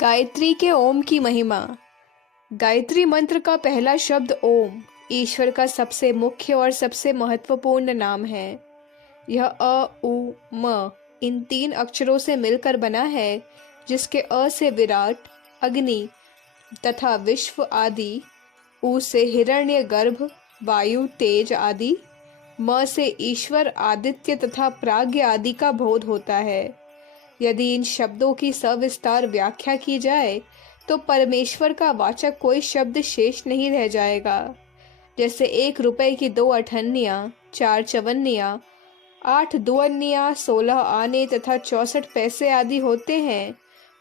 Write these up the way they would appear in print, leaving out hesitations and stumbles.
गायत्री के ओम की महिमा। गायत्री मंत्र का पहला शब्द ओम ईश्वर का सबसे मुख्य और सबसे महत्वपूर्ण नाम है। यह अ उ म इन तीन अक्षरों से मिलकर बना है, जिसके अ से विराट, अग्नि तथा विश्व आदि, उ से हिरण्य गर्भ, वायु, तेज आदि, म से ईश्वर, आदित्य तथा प्राज्ञ आदि का बोध होता है। यदि इन शब्दों की सविस्तार व्याख्या की जाए तो परमेश्वर का वाचक कोई शब्द शेष नहीं रह जाएगा। जैसे 1 रुपए की 2 अठन्नियाँ, 4 चवन्नियाँ, 8 दुअन्नियाँ, 16 आने तथा 64 पैसे आदि होते हैं,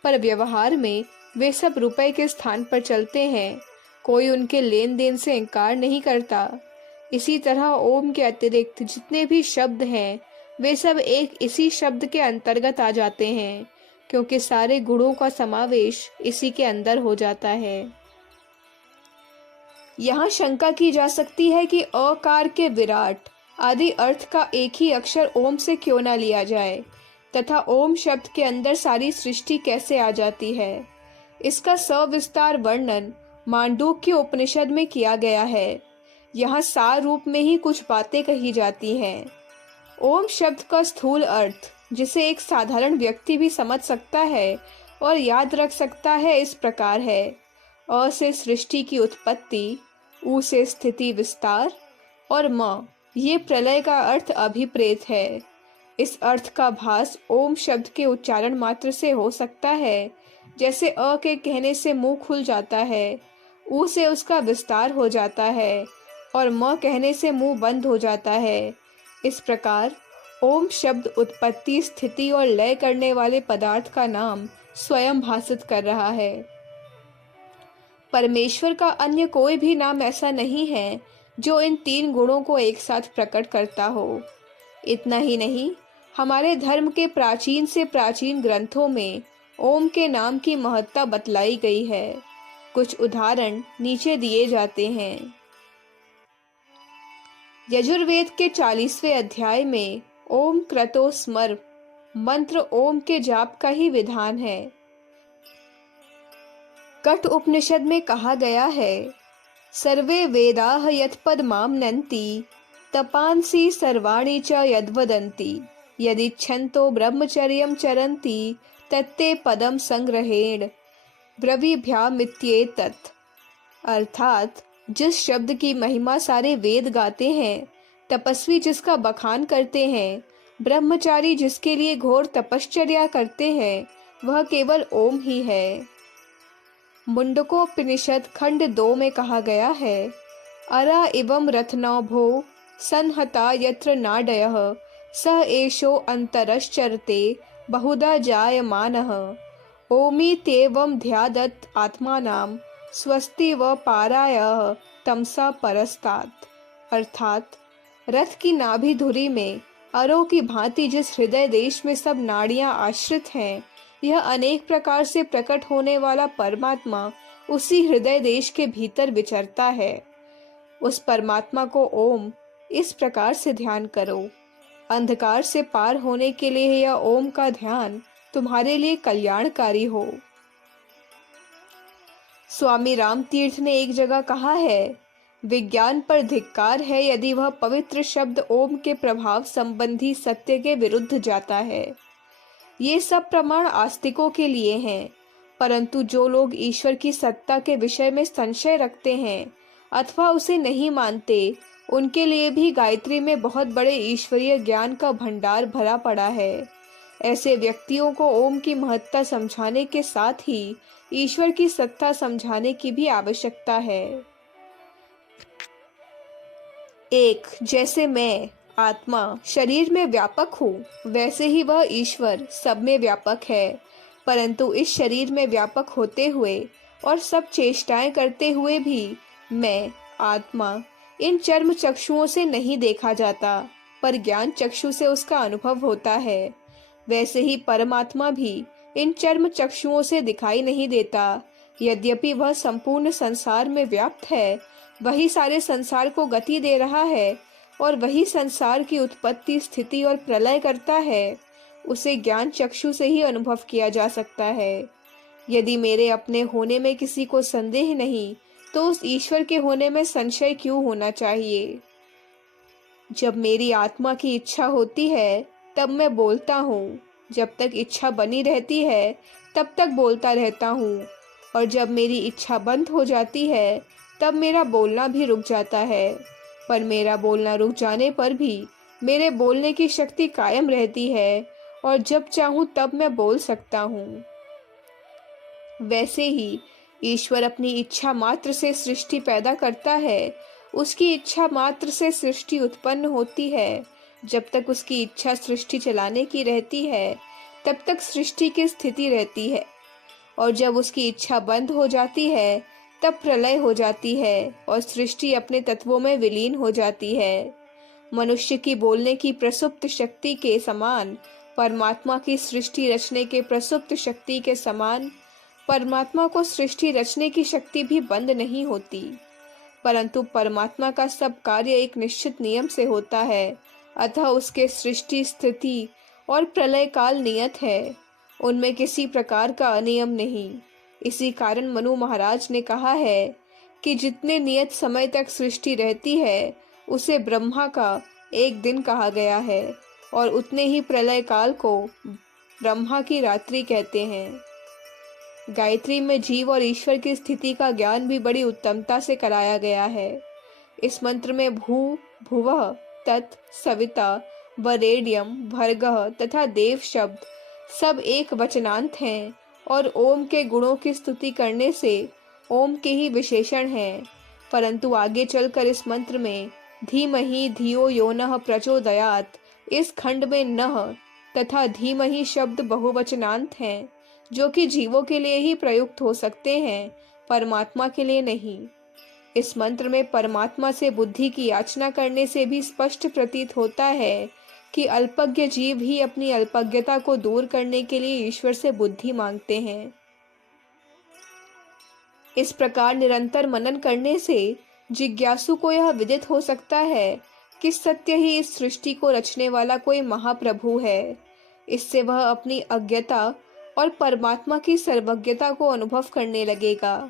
पर व्यवहार में वे सब रुपए के स्थान पर चलते हैं। कोई उनके लेन देन से इनकार नहीं करता। इसी तरह ओम के अतिरिक्त जितने भी शब्द हैं, वे सब एक इसी शब्द के अंतर्गत आ जाते हैं, क्योंकि सारे गुणों का समावेश इसी के अंदर हो जाता है। यहाँ शंका की जा सकती है कि अकार के विराट आदि अर्थ का एक ही अक्षर ओम से क्यों ना लिया जाए, तथा ओम शब्द के अंदर सारी सृष्टि कैसे आ जाती है। इसका सविस्तार वर्णन मांडूक्य उपनिषद में किया गया है। यहाँ सार रूप में ही कुछ बातें कही जाती हैं। ओम शब्द का स्थूल अर्थ, जिसे एक साधारण व्यक्ति भी समझ सकता है और याद रख सकता है, इस प्रकार है। अ से सृष्टि की उत्पत्ति, उ से स्थिति विस्तार और म ये प्रलय का अर्थ अभिप्रेत है। इस अर्थ का भास ओम शब्द के उच्चारण मात्र से हो सकता है, जैसे अ के कहने से मुंह खुल जाता है, उ से उसका विस्तार हो जाता है और म कहने से मुंह बंद हो जाता है। इस प्रकार ओम शब्द उत्पत्ति, स्थिति और लय करने वाले पदार्थ का नाम स्वयं भाषित कर रहा है। परमेश्वर का अन्य कोई भी नाम ऐसा नहीं है जो इन तीन गुणों को एक साथ प्रकट करता हो। इतना ही नहीं, हमारे धर्म के प्राचीन से प्राचीन ग्रंथों में ओम के नाम की महत्ता बतलाई गई है। कुछ उदाहरण नीचे दिए जाते हैं। यजुर्वेद के 40वें अध्याय में ओम क्रतो स्मर मंत्र ओम के जाप का ही विधान है। कठ उपनिषद में कहा गया है, सर्वे वेदाः यत्पदमाम्नन्ति तपांसि सर्वाणि च यद्वदन्ति यदिच्छन्तो ब्रह्मचर्यं चरन्ति तत्ते पदम संग्रहेण ब्रवीभ्यामित्येतत्। अर्थात जिस शब्द की महिमा सारे वेद गाते हैं, तपस्वी जिसका बखान करते हैं, ब्रह्मचारी जिसके लिए घोर तपश्चर्या करते हैं, वह केवल ओम ही है। मुंडकोपनिषद खंड 2 में कहा गया है, अरा इवं रत्नभो संहता यत्र नाडयः स एषो अंतरश्चरते बहुधा जायमानः ओमित्येवं ध्यादत् आत्मानां स्वस्ति व पारायः तमसा परस्तात्। अर्थात रथ की नाभि धुरी में अरों की भांति जिस हृदय देश में सब नाड़ियां आश्रित हैं, यह अनेक प्रकार से प्रकट होने वाला परमात्मा उसी हृदय देश के भीतर विचरता है। उस परमात्मा को ओम इस प्रकार से ध्यान करो। अंधकार से पार होने के लिए यह ओम का ध्यान तुम्हारे लिए कल्याणकारी हो। स्वामी रामतीर्थ ने एक जगह कहा है, विज्ञान पर धिक्कार है यदि वह पवित्र शब्द ओम के प्रभाव संबंधी सत्य के विरुद्ध जाता है। ये सब प्रमाण आस्तिकों के लिए हैं, परंतु जो लोग ईश्वर की सत्ता के विषय में संशय रखते हैं अथवा उसे नहीं मानते, उनके लिए भी गायत्री में बहुत बड़े ईश्वरीय ज्ञान का भंडार भरा पड़ा है। ऐसे व्यक्तियों को ओम की महत्ता समझाने के साथ ही ईश्वर की सत्ता समझाने की भी आवश्यकता है। 1. जैसे मैं आत्मा शरीर में व्यापक हूँ, वैसे ही वह ईश्वर सब में व्यापक है, परंतु इस शरीर में व्यापक होते हुए और सब चेष्टाएं करते हुए भी मैं आत्मा इन चर्म चक्षुओं से नहीं देखा जाता, पर ज्ञान चक्षु से उसका अनुभव होता है। वैसे ही परमात्मा भी इन चर्म चक्षुओं से दिखाई नहीं देता। यद्यपि वह संपूर्ण संसार में व्याप्त है, वही सारे संसार को गति दे रहा है और वही संसार की उत्पत्ति, स्थिति और प्रलय करता है, उसे ज्ञान चक्षु से ही अनुभव किया जा सकता है। यदि मेरे अपने होने में किसी को संदेह नहीं, तो उस ईश्वर के होने में संशय क्यों होना चाहिए? जब मेरी आत्मा की इच्छा होती है तब मैं बोलता हूँ, जब तक इच्छा बनी रहती है तब तक बोलता रहता हूँ, और जब मेरी इच्छा बंद हो जाती है तब मेरा बोलना भी रुक जाता है। पर मेरा बोलना रुक जाने पर भी मेरे बोलने की शक्ति कायम रहती है, और जब चाहूँ तब मैं बोल सकता हूँ। वैसे ही ईश्वर अपनी इच्छा मात्र से सृष्टि पैदा करता है। उसकी इच्छा मात्र से सृष्टि उत्पन्न होती है। जब तक उसकी इच्छा सृष्टि चलाने की रहती है तब तक सृष्टि की स्थिति रहती है, और जब उसकी इच्छा बंद हो जाती है तब प्रलय हो जाती है और सृष्टि अपने तत्वों में विलीन हो जाती है। मनुष्य की बोलने की प्रसुप्त शक्ति के समान, परमात्मा की सृष्टि रचने के प्रसुप्त शक्ति के समान, परमात्मा को सृष्टि रचने की शक्ति भी बंद नहीं होती, परंतु परमात्मा का सब कार्य एक निश्चित नियम से होता है। अतः उसके सृष्टि, स्थिति और प्रलय काल नियत है, उनमें किसी प्रकार का अनियम नहीं। इसी कारण मनु महाराज ने कहा है कि जितने नियत समय तक सृष्टि रहती है उसे ब्रह्मा का एक दिन कहा गया है, और उतने ही प्रलय काल को ब्रह्मा की रात्रि कहते हैं। गायत्री में जीव और ईश्वर की स्थिति का ज्ञान भी बड़ी उत्तमता से कराया गया है। इस मंत्र में भू, भुवः, तत्, सविता, वरेण्यम, भर्गः तथा देव शब्द सब एक वचनांत हैं, और ओम के गुणों की स्तुति करने से ओम के ही विशेषण हैं। परंतु आगे चलकर इस मंत्र में धीमहि धियो यो नः प्रचोदयात् इस खंड में नः तथा धीमहि शब्द बहुवचनांत हैं, जो कि जीवों के लिए ही प्रयुक्त हो सकते हैं, परमात्मा के लिए नहीं। इस मंत्र में परमात्मा से बुद्धि की याचना करने से भी स्पष्ट प्रतीत होता है कि अल्पज्ञ जीव ही अपनी अल्पज्ञता को दूर करने के लिए ईश्वर से बुद्धि मांगते हैं। इस प्रकार निरंतर मनन करने से जिज्ञासु को यह विदित हो सकता है कि सत्य ही इस सृष्टि को रचने वाला कोई महाप्रभु है। इससे वह अपनी अज्ञता और परमात्मा की सर्वज्ञता को अनुभव करने लगेगा।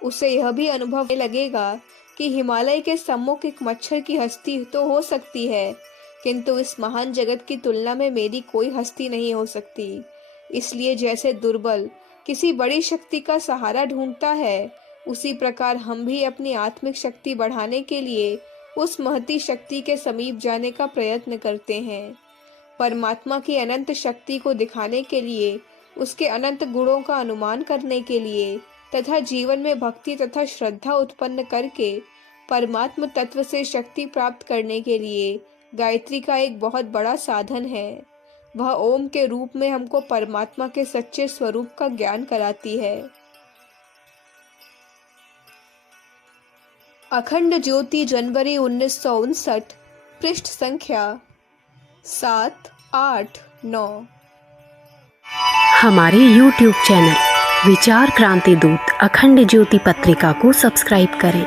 उसे यह भी अनुभव होने लगेगा कि हिमालय के सम्मुख एक मच्छर की हस्ती तो हो सकती है, किंतु इस महान जगत की तुलना में मेरी कोई हस्ती नहीं हो सकती। इसलिए जैसे दुर्बल किसी बड़ी शक्ति का सहारा ढूंढता है, उसी प्रकार हम भी अपनी आत्मिक शक्ति बढ़ाने के लिए उस महती शक्ति के समीप जाने का प्रयत्न करते हैं। परमात्मा की अनंत शक्ति को दिखाने के लिए, उसके अनंत गुणों का अनुमान करने के लिए तथा जीवन में भक्ति तथा श्रद्धा उत्पन्न करके परमात्म तत्व से शक्ति प्राप्त करने के लिए गायत्री का एक बहुत बड़ा साधन है। वह ओम के रूप में हमको परमात्मा के सच्चे स्वरूप का ज्ञान कराती है। अखंड ज्योति, जनवरी 1959, पृष्ठ संख्या 7, 8, 9। हमारे YouTube चैनल विचार क्रांति दूत अखंड ज्योति पत्रिका को सब्सक्राइब करें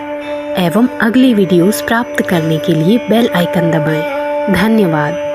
एवं अगली वीडियोस प्राप्त करने के लिए बेल आइकन दबाएं। धन्यवाद।